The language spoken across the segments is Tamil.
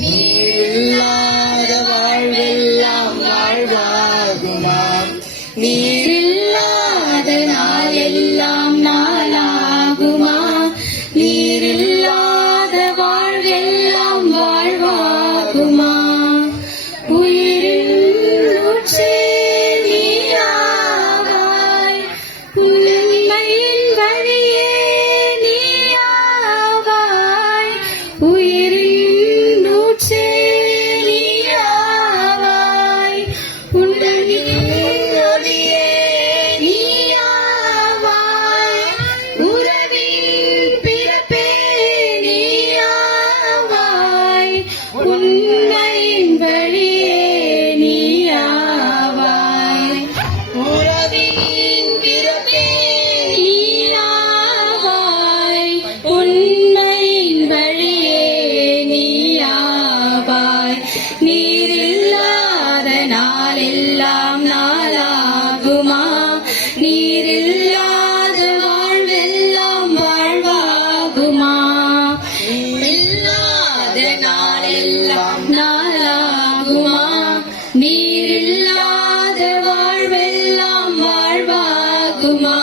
நீரில்லாத வாழ்வெல்லாம் வாழ்வாகுமா? நீரில்லாத நாள் எல்லாம் நாளாகுமா? நீரில்லாத வாழ்வெல்லாம் வாழ்வாகுமா? உயிரின் மூச்சே நீயாவாய், உண்மையின் வழியே நீயாவாய். உயிரின் மூச்சே நீயாவாய், உண்மையின் ஒளியே நீயாவாய். உறவின் பிறப்பே நீயாவாய், உண்மையின் வழியே நீயாவாய். உறவின் பிறப்பே நீயாவாய், உண்மையின் வழியே நீயாவாய். நீரில்லாத நாளெல்லாம் நாளாகுமா? நீரில்லாத வாழ்வெல்லாம் வாழ்வாகுமா? இல்லாத நாளெல்லாம் நாளாகுமா? நீரில்லாத வாழ்வெல்லாம் வாழ்வாகுமா?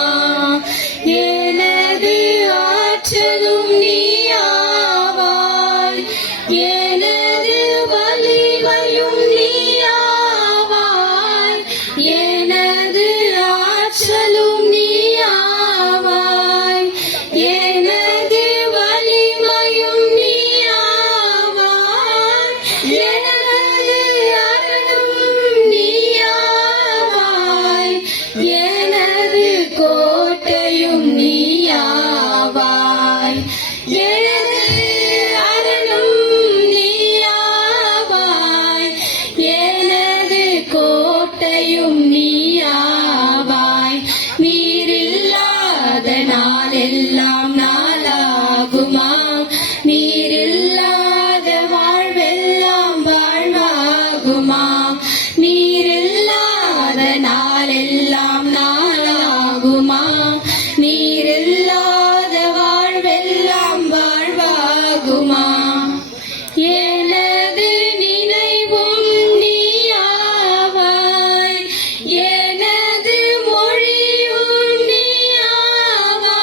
எனது ஆற்றலும் நீயாவாய், எனது வலிமையும் நீயாவாய். எனது ஆற்றலும் நீயாவாய், எனது வலிமையும் நீயாவாய். எனது அரணும் நீயாவாய், எனது கோட்டையும் நீயாவாய். எனது அரணும் நீயாவாய், எனது கோட்டையும் நீயாவாய். நீரில்லாத நாளெல்லாம் நாளாகுமா? நீரில்லாத வாழ்வெல்லாம் வாழ்வாகுமா? நீரில்லாத நாளெல்லாம் நாளாகுமா? நீரில்லாத வாழ்வெல்லாம் வாழ்வாகுமா? எனது நினைவும் நீயாவாய், எனது மொழியும் நீயாவாய்.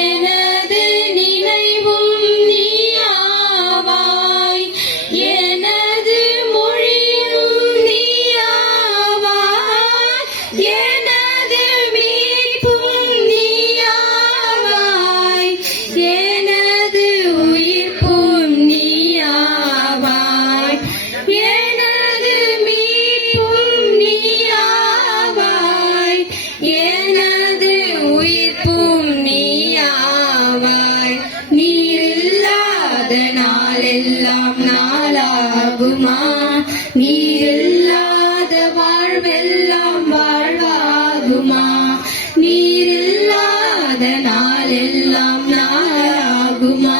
எனது நினைவும் நீயாவாய், எனது மொழியும் நீயாவாய். எனது மீட்பும் நீயாவாய், எனது உயிர்ப்பும் நீயாவாய். எனது மீட்பும் நீயாவாய், எனது உயிர்ப்பும் நீயாவாய். நீரில்லாத நாளெல்லாம் நாளாகுமா? நீரில்லாத வாழ்வெல்லாம் வாழ்வாகுமா? நீரில்லாத நாளெல்லாம் நாளாகுமா?